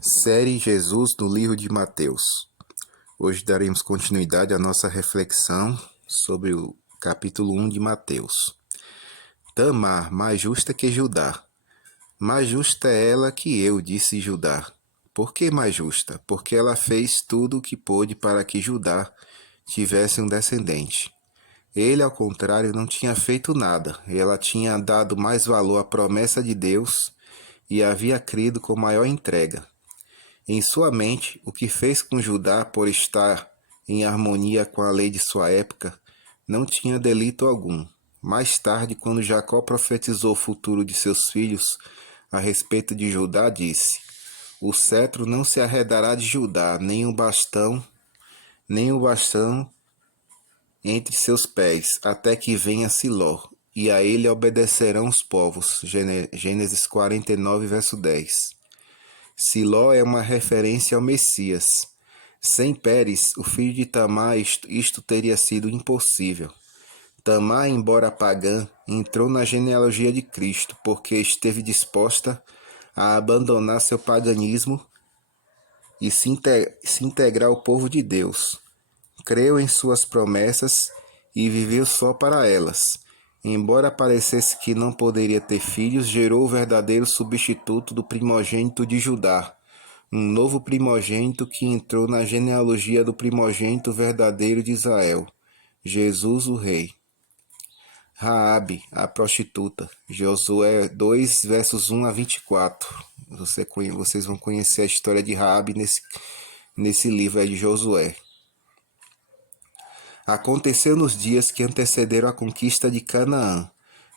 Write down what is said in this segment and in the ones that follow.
Série Jesus no livro de Mateus. Hoje daremos continuidade à nossa reflexão sobre o capítulo 1 de Mateus. Tamar, mais justa que Judá. Mais justa é ela que eu, disse Judá. Por que mais justa? Porque ela fez tudo o que pôde para que Judá tivesse um descendente. Ele, ao contrário, não tinha feito nada. Ela tinha dado mais valor à promessa de Deus e havia crido com maior entrega. Em sua mente, o que fez com Judá, por estar em harmonia com a lei de sua época, não tinha delito algum. Mais tarde, quando Jacó profetizou o futuro de seus filhos a respeito de Judá, disse: O cetro não se arredará de Judá, nem o bastão entre seus pés, até que venha Siló, e a ele obedecerão os povos. Gênesis 49, verso 10. Siló é uma referência ao Messias. Sem Pérez, o filho de Tamar, isto teria sido impossível. Tamar, embora pagã, entrou na genealogia de Cristo, porque esteve disposta a abandonar seu paganismo e se integrar ao povo de Deus. Creu em suas promessas e viveu só para elas. Embora parecesse que não poderia ter filhos, gerou o verdadeiro substituto do primogênito de Judá, um novo primogênito que entrou na genealogia do primogênito verdadeiro de Israel, Jesus o Rei. Raabe, a prostituta, Josué 2, versos 1 a 24. Vocês vão conhecer a história de Raabe nesse livro aí de Josué. Aconteceu nos dias que antecederam a conquista de Canaã.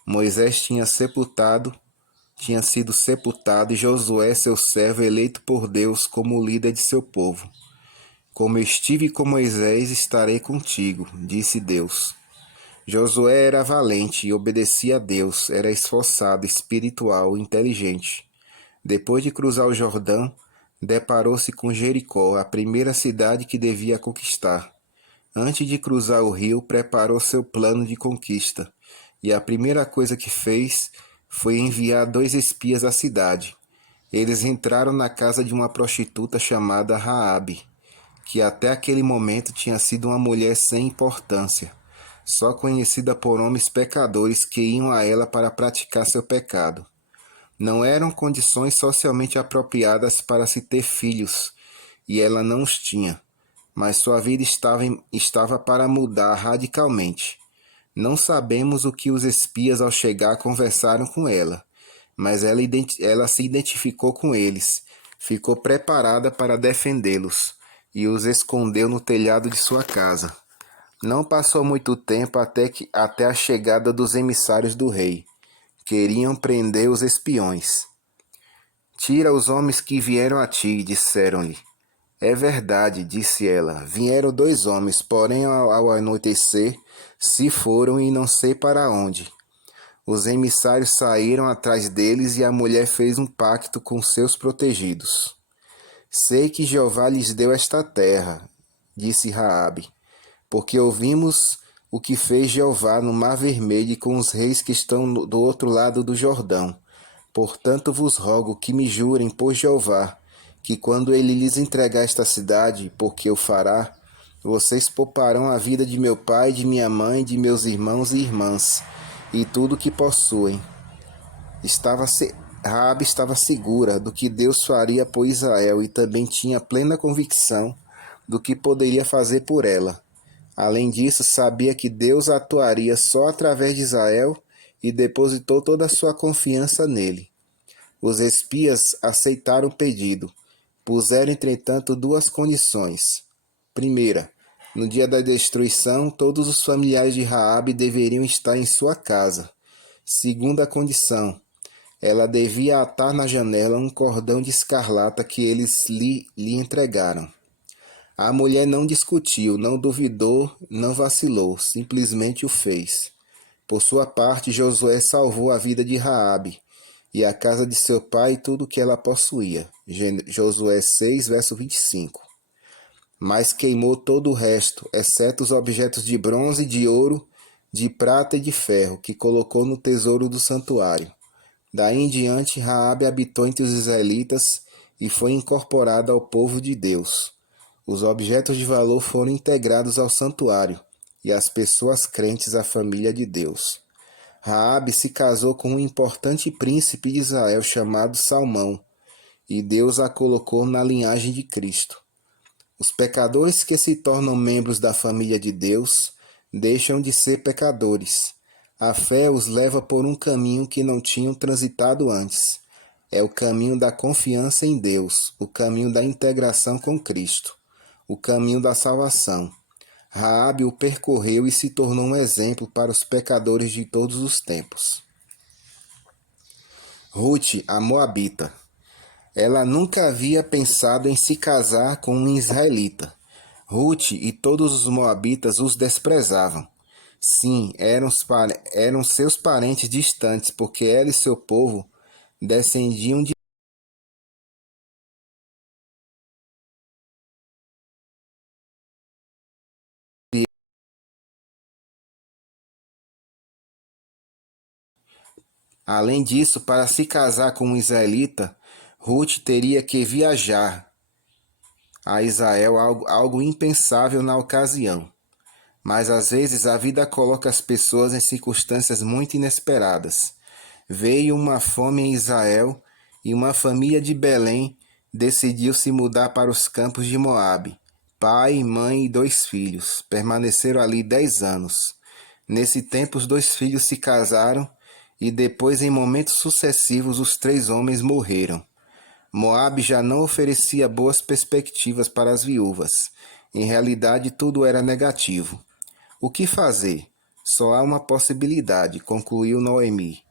Moisés tinha sido sepultado e Josué, seu servo, eleito por Deus como líder de seu povo. Como estive com Moisés, estarei contigo, disse Deus. Josué era valente e obedecia a Deus, era esforçado, espiritual, inteligente. Depois de cruzar o Jordão, deparou-se com Jericó, a primeira cidade que devia conquistar. Antes de cruzar o rio, preparou seu plano de conquista, e a primeira coisa que fez foi enviar 2 espias à cidade. Eles entraram na casa de uma prostituta chamada Raabe, que até aquele momento tinha sido uma mulher sem importância, só conhecida por homens pecadores que iam a ela para praticar seu pecado. Não eram condições socialmente apropriadas para se ter filhos, e ela não os tinha, mas sua vida estava para mudar radicalmente. Não sabemos o que os espias ao chegar conversaram com ela, mas ela se identificou com eles, ficou preparada para defendê-los e os escondeu no telhado de sua casa. Não passou muito tempo até a chegada dos emissários do rei. Queriam prender os espiões. Tira os homens que vieram a ti, disseram-lhe. É verdade, disse ela. Vieram 2 homens, porém ao anoitecer se foram e não sei para onde. Os emissários saíram atrás deles e a mulher fez um pacto com seus protegidos. Sei que Jeová lhes deu esta terra, disse Raabe, porque ouvimos o que fez Jeová no Mar Vermelho e com os reis que estão do outro lado do Jordão. Portanto vos rogo que me jurem por Jeová, que quando ele lhes entregar esta cidade, porque o fará, vocês pouparão a vida de meu pai, de minha mãe, de meus irmãos e irmãs, e tudo o que possuem. Raabe estava segura do que Deus faria por Israel e também tinha plena convicção do que poderia fazer por ela. Além disso, sabia que Deus atuaria só através de Israel e depositou toda a sua confiança nele. Os espias aceitaram o pedido. Puseram, entretanto, 2 condições. Primeira, no dia da destruição, todos os familiares de Raabe deveriam estar em sua casa. Segunda condição, ela devia atar na janela um cordão de escarlata que eles lhe entregaram. A mulher não discutiu, não duvidou, não vacilou, simplesmente o fez. Por sua parte, Josué salvou a vida de Raabe e a casa de seu pai e tudo o que ela possuía. Josué 6, verso 25. Mas queimou todo o resto, exceto os objetos de bronze, de ouro, de prata e de ferro, que colocou no tesouro do santuário. Daí em diante, Raabe habitou entre os israelitas e foi incorporada ao povo de Deus. Os objetos de valor foram integrados ao santuário e as pessoas crentes à família de Deus. Raabe se casou com um importante príncipe de Israel chamado Salmão, e Deus a colocou na linhagem de Cristo. Os pecadores que se tornam membros da família de Deus deixam de ser pecadores. A fé os leva por um caminho que não tinham transitado antes. É o caminho da confiança em Deus, o caminho da integração com Cristo, o caminho da salvação. Raabe o percorreu e se tornou um exemplo para os pecadores de todos os tempos. Ruth, a Moabita. Ela nunca havia pensado em se casar com um israelita. Ruth e todos os moabitas os desprezavam. Sim, eram seus parentes distantes, porque ela e seu povo descendiam de. Além disso, para se casar com um israelita, Ruth teria que viajar a Israel, algo impensável na ocasião. Mas às vezes a vida coloca as pessoas em circunstâncias muito inesperadas. Veio uma fome em Israel e uma família de Belém decidiu se mudar para os campos de Moabe. Pai, mãe e 2 filhos. Permaneceram ali 10 anos. Nesse tempo os 2 filhos se casaram e depois, em momentos sucessivos, os 3 homens morreram. Moabe já não oferecia boas perspectivas para as viúvas. Em realidade, tudo era negativo. O que fazer? Só há uma possibilidade, concluiu Noemi.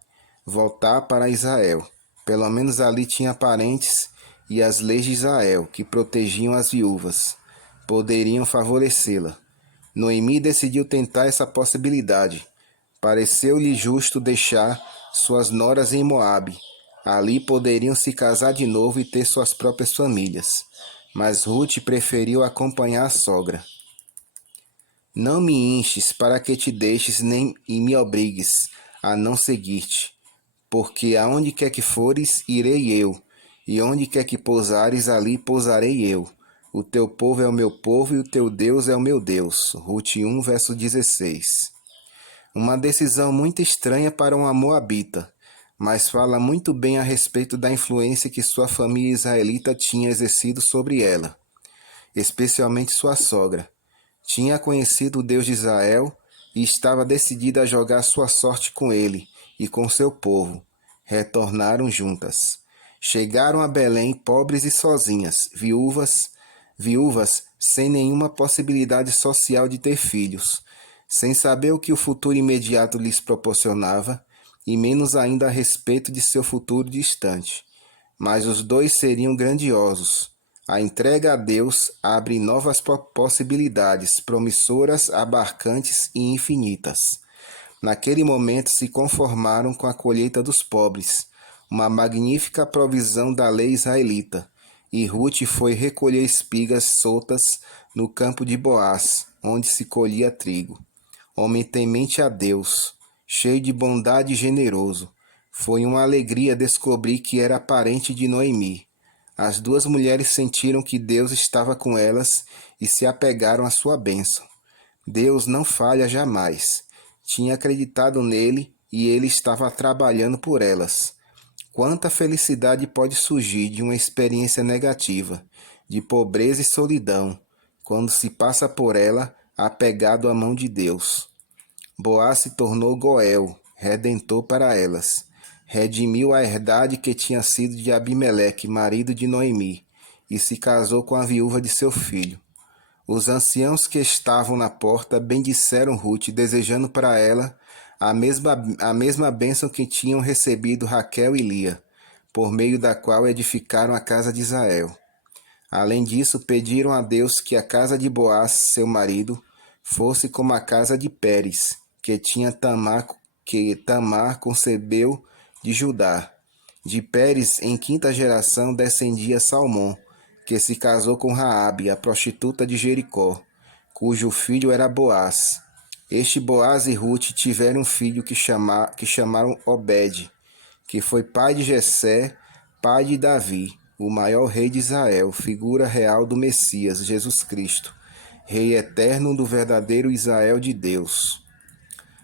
Voltar para Israel. Pelo menos ali tinha parentes e as leis de Israel, que protegiam as viúvas. Poderiam favorecê-la. Noemi decidiu tentar essa possibilidade. Pareceu-lhe justo deixar suas noras em Moabe. Ali poderiam se casar de novo e ter suas próprias famílias. Mas Ruth preferiu acompanhar a sogra. Não me enches para que te deixes nem e me obrigues a não seguir-te, porque aonde quer que fores, irei eu, e onde quer que pousares, ali pousarei eu. O teu povo é o meu povo e o teu Deus é o meu Deus. Ruth 1, verso 16. Uma decisão muito estranha para uma moabita, mas fala muito bem a respeito da influência que sua família israelita tinha exercido sobre ela, especialmente sua sogra. Tinha conhecido o Deus de Israel e estava decidida a jogar sua sorte com ele e com seu povo. Retornaram juntas. Chegaram a Belém pobres e sozinhas, viúvas sem nenhuma possibilidade social de ter filhos, sem saber o que o futuro imediato lhes proporcionava, e menos ainda a respeito de seu futuro distante. Mas os 2 seriam grandiosos. A entrega a Deus abre novas possibilidades, promissoras, abarcantes e infinitas. Naquele momento se conformaram com a colheita dos pobres, uma magnífica provisão da lei israelita, e Ruth foi recolher espigas soltas no campo de Boaz, onde se colhia trigo. Homem temente a Deus, cheio de bondade e generoso. Foi uma alegria descobrir que era parente de Noemi. As 2 mulheres sentiram que Deus estava com elas e se apegaram à sua bênção. Deus não falha jamais. Tinha acreditado nele e ele estava trabalhando por elas. Quanta felicidade pode surgir de uma experiência negativa, de pobreza e solidão, quando se passa por ela apegado à mão de Deus. Boaz se tornou Goel, redentor para elas. Redimiu a herdade que tinha sido de Abimeleque, marido de Noemi, e se casou com a viúva de seu filho. Os anciãos que estavam na porta bendisseram Ruth, desejando para ela a mesma bênção que tinham recebido Raquel e Lia, por meio da qual edificaram a casa de Israel. Além disso, pediram a Deus que a casa de Boaz, seu marido, fosse como a casa de Pérez, que Tamar concebeu de Judá. De Pérez, em 5ª geração, descendia Salmão, que se casou com Raabe, a prostituta de Jericó, cujo filho era Boaz. Este Boaz e Ruth tiveram um filho que chamaram Obed, que foi pai de Jessé, pai de Davi. o maior rei de Israel, figura real do Messias, Jesus Cristo, rei eterno do verdadeiro Israel de Deus.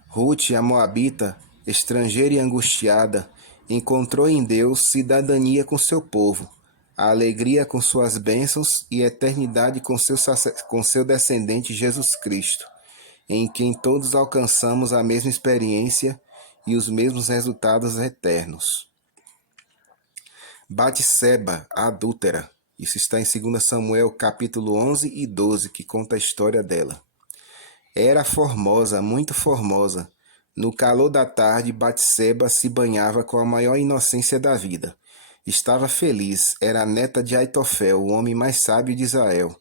Ruth, a moabita, estrangeira e angustiada, encontrou em Deus cidadania com seu povo, a alegria com suas bênçãos e eternidade com seu descendente Jesus Cristo, em quem todos alcançamos a mesma experiência e os mesmos resultados eternos. Batseba, a adúltera. Isso está em 2 Samuel capítulo 11 e 12, que conta a história dela. Era formosa, muito formosa. No calor da tarde, Batseba se banhava com a maior inocência da vida. Estava feliz, era neta de Aitofel, o homem mais sábio de Israel,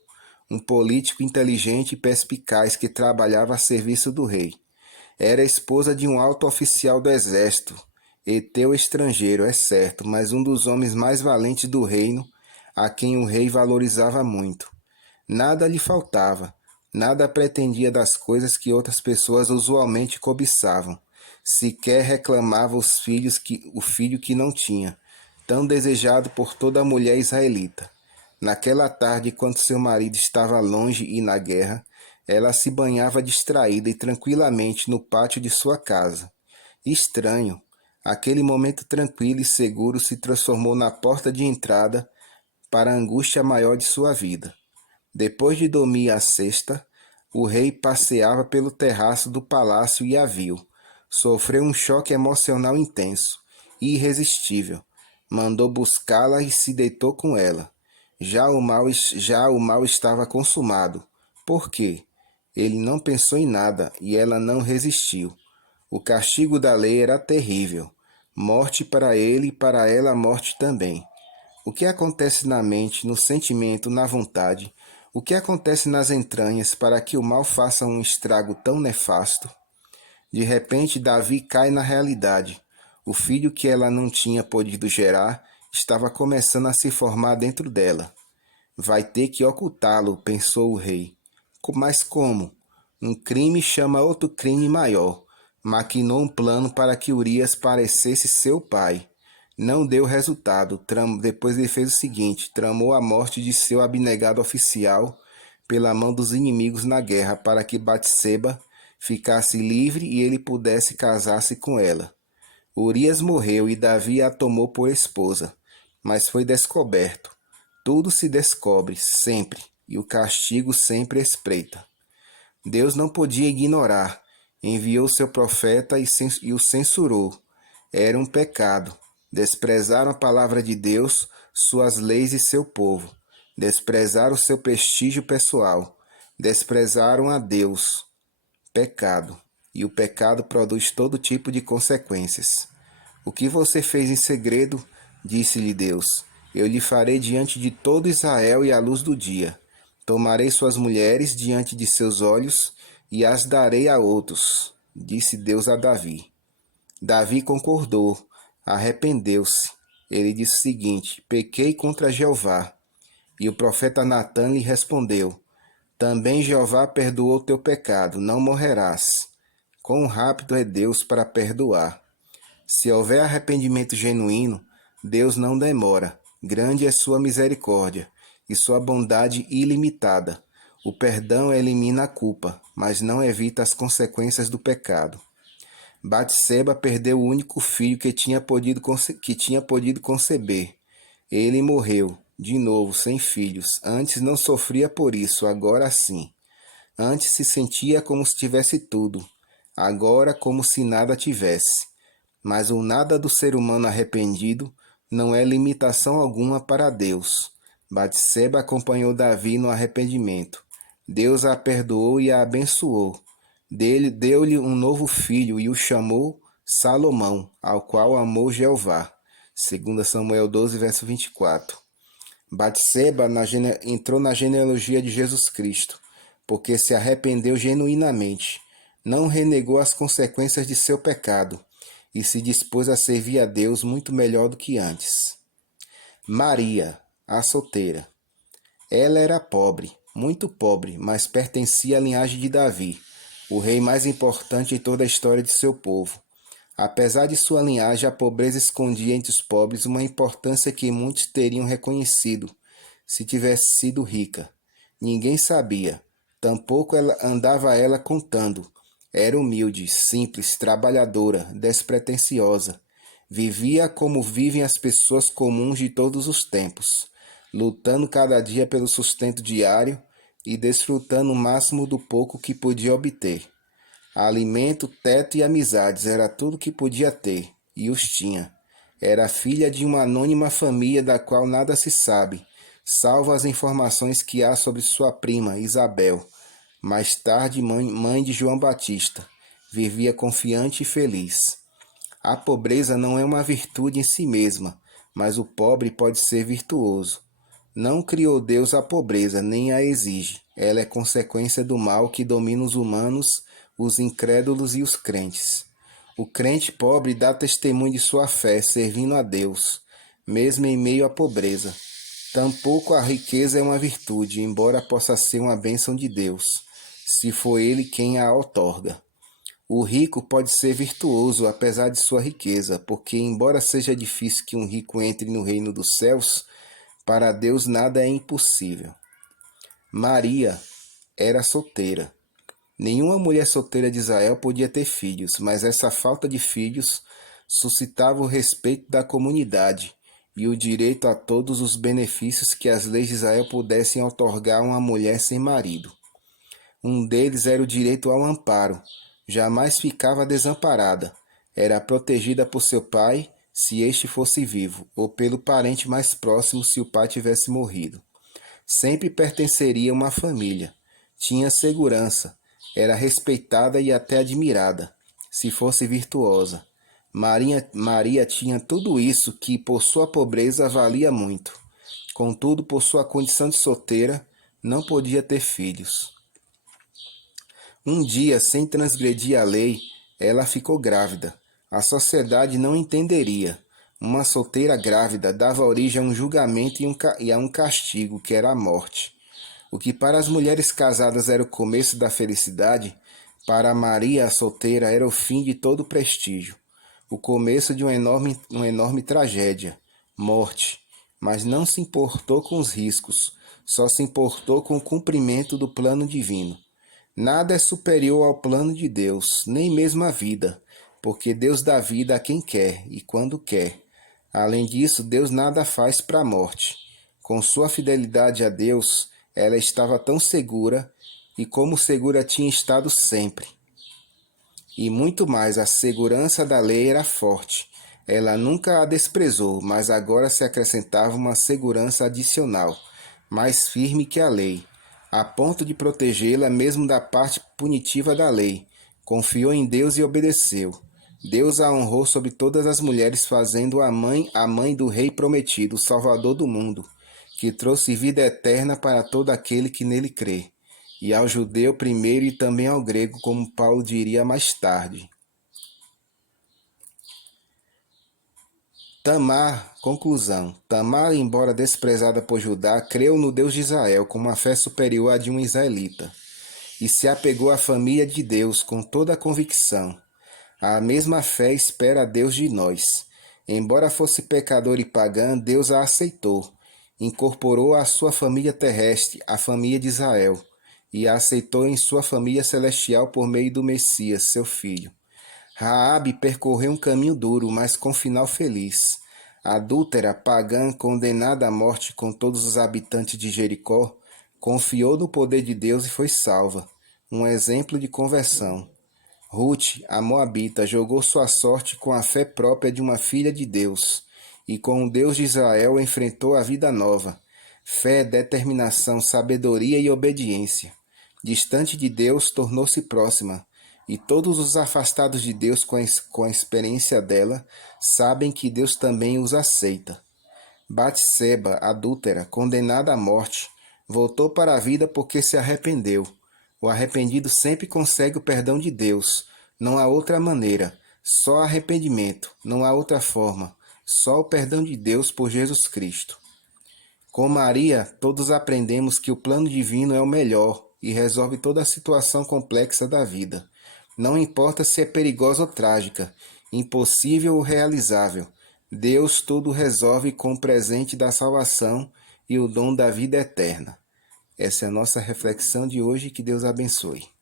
um político inteligente e perspicaz que trabalhava a serviço do rei. Era esposa de um alto oficial do exército, heteu estrangeiro, é certo, mas um dos homens mais valentes do reino, a quem o rei valorizava muito. Nada lhe faltava, nada pretendia das coisas que outras pessoas usualmente cobiçavam. Sequer reclamava o filho que não tinha, tão desejado por toda mulher israelita. Naquela tarde, enquanto seu marido estava longe e na guerra, ela se banhava distraída e tranquilamente no pátio de sua casa. Estranho, aquele momento tranquilo e seguro se transformou na porta de entrada para a angústia maior de sua vida. Depois de dormir a sesta, o rei passeava pelo terraço do palácio e a viu. Sofreu um choque emocional intenso e irresistível. Mandou buscá-la e se deitou com ela. Já o mal estava consumado. Por quê? Ele não pensou em nada e ela não resistiu. O castigo da lei era terrível. Morte para ele e para ela morte também. O que acontece na mente, no sentimento, na vontade? O que acontece nas entranhas para que o mal faça um estrago tão nefasto? De repente, Davi cai na realidade. O filho que ela não tinha podido gerar estava começando a se formar dentro dela. Vai ter que ocultá-lo, pensou o rei. Mas como? Um crime chama outro crime maior. Maquinou um plano para que Urias parecesse seu pai. Não deu resultado. Depois ele fez o seguinte: tramou a morte de seu abnegado oficial pela mão dos inimigos na guerra, para que Batseba ficasse livre e ele pudesse casar-se com ela. Urias morreu e Davi a tomou por esposa, mas foi descoberto. Tudo se descobre, sempre, e o castigo sempre espreita. Deus não podia ignorar. Enviou seu profeta e o censurou. Era um pecado. Desprezaram a palavra de Deus, suas leis e seu povo. Desprezaram seu prestígio pessoal. Desprezaram a Deus. Pecado. E o pecado produz todo tipo de consequências. O que você fez em segredo, disse-lhe Deus, eu lhe farei diante de todo Israel e à luz do dia. Tomarei suas mulheres diante de seus olhos e as darei a outros, disse Deus a Davi. Davi concordou, arrependeu-se. Ele disse o seguinte: pequei contra Jeová. E o profeta Natã lhe respondeu: também Jeová perdoou teu pecado, não morrerás. Quão rápido é Deus para perdoar. Se houver arrependimento genuíno, Deus não demora. Grande é sua misericórdia e sua bondade ilimitada. O perdão elimina a culpa, mas não evita as consequências do pecado. Batseba perdeu o único filho que tinha podido conceber. Ele morreu, de novo, sem filhos. Antes não sofria por isso, agora sim. Antes se sentia como se tivesse tudo, agora como se nada tivesse. Mas o nada do ser humano arrependido não é limitação alguma para Deus. Batseba acompanhou Davi no arrependimento. Deus a perdoou e a abençoou. Deu-lhe um novo filho e o chamou Salomão, ao qual amou Jeová. 2 Samuel 12, verso 24. Batseba entrou na genealogia de Jesus Cristo, porque se arrependeu genuinamente, não renegou as consequências de seu pecado e se dispôs a servir a Deus muito melhor do que antes. Maria, a solteira. Ela era pobre, muito pobre, mas pertencia à linhagem de Davi, o rei mais importante em toda a história de seu povo. Apesar de sua linhagem, a pobreza escondia entre os pobres uma importância que muitos teriam reconhecido se tivesse sido rica. Ninguém sabia, tampouco andava ela contando. Era humilde, simples, trabalhadora, despretensiosa. Vivia como vivem as pessoas comuns de todos os tempos, lutando cada dia pelo sustento diário e desfrutando o máximo do pouco que podia obter. Alimento, teto e amizades era tudo que podia ter, e os tinha. Era filha de uma anônima família da qual nada se sabe, salvo as informações que há sobre sua prima, Isabel, mais tarde mãe de João Batista. Vivia confiante e feliz. A pobreza não é uma virtude em si mesma, mas o pobre pode ser virtuoso. Não criou Deus a pobreza, nem a exige. Ela é consequência do mal que domina os humanos, os incrédulos e os crentes. O crente pobre dá testemunho de sua fé, servindo a Deus, mesmo em meio à pobreza. Tampouco a riqueza é uma virtude, embora possa ser uma bênção de Deus, se for Ele quem a outorga. O rico pode ser virtuoso apesar de sua riqueza, porque, embora seja difícil que um rico entre no reino dos céus, para Deus nada é impossível. Maria era solteira. Nenhuma mulher solteira de Israel podia ter filhos, mas essa falta de filhos suscitava o respeito da comunidade e o direito a todos os benefícios que as leis de Israel pudessem outorgar a uma mulher sem marido. Um deles era o direito ao amparo. Jamais ficava desamparada. Era protegida por seu pai, se este fosse vivo, ou pelo parente mais próximo, se o pai tivesse morrido. Sempre pertenceria a uma família. Tinha segurança. Era respeitada e até admirada, se fosse virtuosa. Maria tinha tudo isso que, por sua pobreza, valia muito. Contudo, por sua condição de solteira, não podia ter filhos. Um dia, sem transgredir a lei, ela ficou grávida. A sociedade não entenderia. Uma solteira grávida dava origem a um julgamento e a um castigo, que era a morte. O que para as mulheres casadas era o começo da felicidade, para Maria, a solteira, era o fim de todo prestígio. O começo de uma enorme tragédia, morte. Mas não se importou com os riscos, só se importou com o cumprimento do plano divino. Nada é superior ao plano de Deus, nem mesmo a vida, porque Deus dá vida a quem quer e quando quer. Além disso, Deus nada faz para a morte. Com sua fidelidade a Deus, ela estava tão segura, e como segura tinha estado sempre. E muito mais, a segurança da lei era forte. Ela nunca a desprezou, mas agora se acrescentava uma segurança adicional, mais firme que a lei, a ponto de protegê-la mesmo da parte punitiva da lei. Confiou em Deus e obedeceu. Deus a honrou sobre todas as mulheres, fazendo-a a mãe do Rei prometido, o Salvador do mundo, que trouxe vida eterna para todo aquele que nele crê, e ao judeu primeiro e também ao grego, como Paulo diria mais tarde. Tamar, conclusão. Tamar, embora desprezada por Judá, creu no Deus de Israel com uma fé superior à de um israelita, e se apegou à família de Deus com toda a convicção. A mesma fé espera a Deus de nós. Embora fosse pecadora e pagã, Deus a aceitou. Incorporou à sua família terrestre, a família de Israel, e a aceitou em sua família celestial por meio do Messias, seu filho. Raabe percorreu um caminho duro, mas com final feliz. Adúltera, pagã, condenada à morte com todos os habitantes de Jericó, confiou no poder de Deus e foi salva. Um exemplo de conversão. Ruth, a moabita, jogou sua sorte com a fé própria de uma filha de Deus, e com o Deus de Israel enfrentou a vida nova. Fé, determinação, sabedoria e obediência. Distante de Deus, tornou-se próxima, e todos os afastados de Deus com a experiência dela, sabem que Deus também os aceita. Batseba, adúltera, condenada à morte, voltou para a vida porque se arrependeu. O arrependido sempre consegue o perdão de Deus. Não há outra maneira, só arrependimento, não há outra forma, só o perdão de Deus por Jesus Cristo. Com Maria, todos aprendemos que o plano divino é o melhor e resolve toda a situação complexa da vida. Não importa se é perigosa ou trágica, impossível ou realizável, Deus tudo resolve com o presente da salvação e o dom da vida eterna. Essa é a nossa reflexão de hoje. Que Deus abençoe.